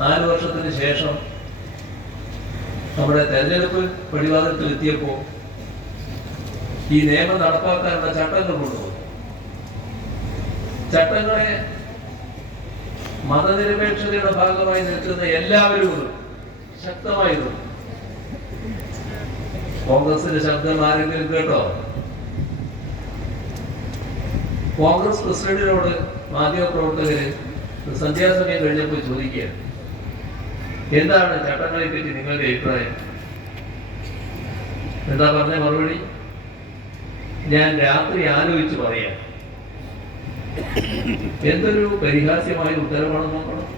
4 വർഷത്തിന് ശേഷം നമ്മുടെ തെരഞ്ഞെടുപ്പ് പടിവാദത്തിൽ എത്തിയപ്പോൾ ഈ നിയമം നടപ്പാക്കാനുള്ള ചട്ടങ്ങൾ കൊണ്ടുപോകും. ചട്ടങ്ങളെ മതനിരപേക്ഷതയുടെ ഭാഗമായി നിൽക്കുന്ന എല്ലാവരും ശക്തമായിരുന്നു. കോൺഗ്രസിന്റെ ശബ്ദം ആരെങ്കിലും കേട്ടോ? കോൺഗ്രസ് പ്രസിഡന്റിനോട് മാധ്യമപ്രവർത്തകര് സന്ധ്യാസമയം കഴിഞ്ഞപ്പോൾ ചോദിക്കുക, എന്താണ് ചട്ടങ്ങളെ പറ്റി നിങ്ങളുടെ അഭിപ്രായം? എന്താ പറഞ്ഞ മറുപടി? ഞാൻ രാത്രി ആലോചിച്ച് പറയാം. എന്തൊരു പരിഹാസ്യമായ ഉത്തരവാണ് നോക്കണം.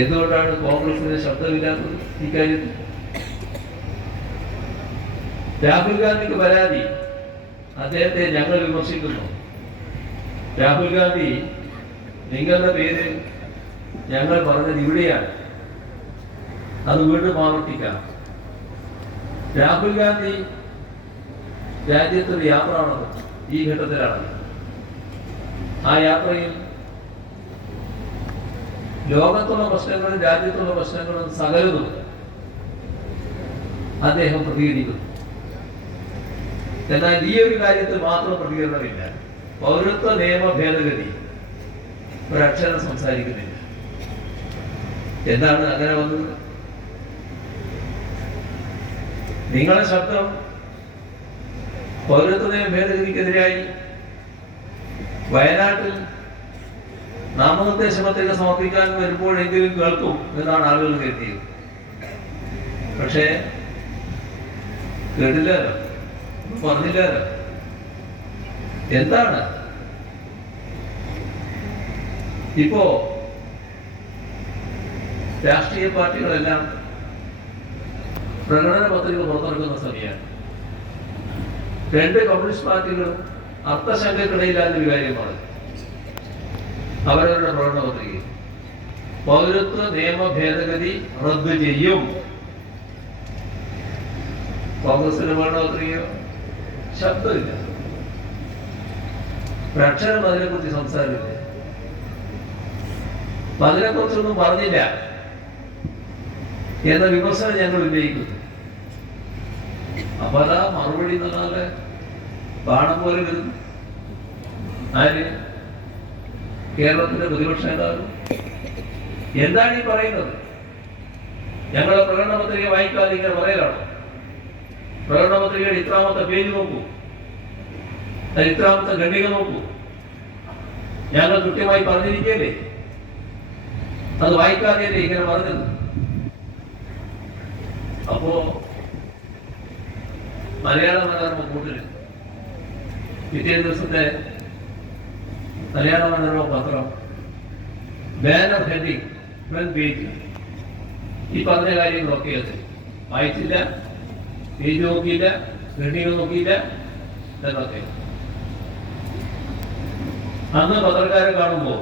എന്തുകൊണ്ടാണ് കോൺഗ്രസിന് ശബ്ദമില്ലാത്തത് ഇക്കാര്യത്തിൽ? രാഹുൽ ഗാന്ധിക്ക് പരാതി, അദ്ദേഹത്തെ ഞങ്ങൾ വിമർശിക്കുന്നു. രാഹുൽ ഗാന്ധി, നിങ്ങളുടെ പേര് ഞങ്ങൾ പറഞ്ഞത് ഇവിടെയാണ്, അത് വീണ്ടും ആവർത്തിക്കാം. രാഹുൽ ഗാന്ധി രാജ്യത്തൊരു യാത്ര നടത്തും ഈ ഘട്ടത്തിലാണ്. ആ യാത്രയിൽ ലോകത്തുള്ള പ്രശ്നങ്ങളും രാജ്യത്തുള്ള പ്രശ്നങ്ങളും സകലതും അദ്ദേഹം പ്രതികരിക്കുന്നു. എന്നാൽ ഈ ഒരു കാര്യത്തിൽ മാത്രം പ്രതികരണമില്ല. പൗരത്വ നിയമ ഭേദഗതി ഒരക്ഷരം സംസാരിക്കുന്നില്ല. എന്താണ് അങ്ങനെ വന്നത്? നിങ്ങളുടെ ശബ്ദം പൗരത്വ നിയമ ഭേദഗതിക്കെതിരായി വയനാട്ടിൽ നാമനിർദ്ദേശ പത്രിക സമർപ്പിക്കാൻ വരുമ്പോഴെങ്കിലും കേൾക്കും എന്നാണ് ആളുകൾ കരുതിയത്. പക്ഷേ കേട്ടില്ലല്ലോ, പറഞ്ഞില്ലല്ലോ. എന്താണ് ഇപ്പോ രാഷ്ട്രീയ പാർട്ടികളെല്ലാം പ്രകടന പത്രിക പുറത്തിറക്കുന്ന സമയമാണ്. 2 കമ്മ്യൂണിസ്റ്റ് പാർട്ടികളും അർത്ഥശങ്കക്കിടയില്ലാത്തൊരു കാര്യമാണ്. അവരവരുടെ പ്രകടന പത്രിക പൗരത്വ നിയമ ഭേദഗതി റദ്ദു ചെയ്യും. കോൺഗ്രസിന്റെ പ്രകടന പത്രികയോ ശബ്ദമില്ല, ഒരക്ഷരം അതിനെക്കുറിച്ച് സംസാരമില്ല. അതിനെക്കുറിച്ചൊന്നും പറഞ്ഞില്ല എന്ന വിമർശനം ഞങ്ങൾ ഉന്നയിക്കുന്നു. അപ്പൊ അതാ മറുപടി നല്ല ബാണം പോലെ വരുന്നു. ആര്? കേരളത്തിന്റെ പ്രതിപക്ഷ നേതാവ്. എന്താണ് ഈ പറയുന്നത്? ഞങ്ങളുടെ പ്രകടന പത്രിക വായിക്കാതെ ഇങ്ങനെ പറയലാണോ? പ്രകടന പത്രികയുടെ ഇത്രാമത്തെ പേജ് നോക്കൂ, ഇത്രാമത്തെ ഖണ്ഡിക നോക്കൂ. ഞങ്ങൾ കൃത്യമായി പറഞ്ഞിരിക്കല്ലേ, അത് വായിക്കാതെയല്ലേ ഇങ്ങനെ പറഞ്ഞത്. അപ്പോ മലയാള മനോരമ കൂട്ടില് പിറ്റേ ദിവസത്തെ മലയാള മനോരമ പത്രം ബാനർ ഹെഡിങ് ഫ്രണ്ട് പേജ് ഈ പറഞ്ഞ കാര്യങ്ങളൊക്കെ അത് വായിച്ചില്ല, പേജ് നോക്കിയില്ല, ഹെഡിങ് നോക്കിയില്ല എന്നൊക്കെ. അന്ന് പത്രക്കാരെ കാണുമ്പോൾ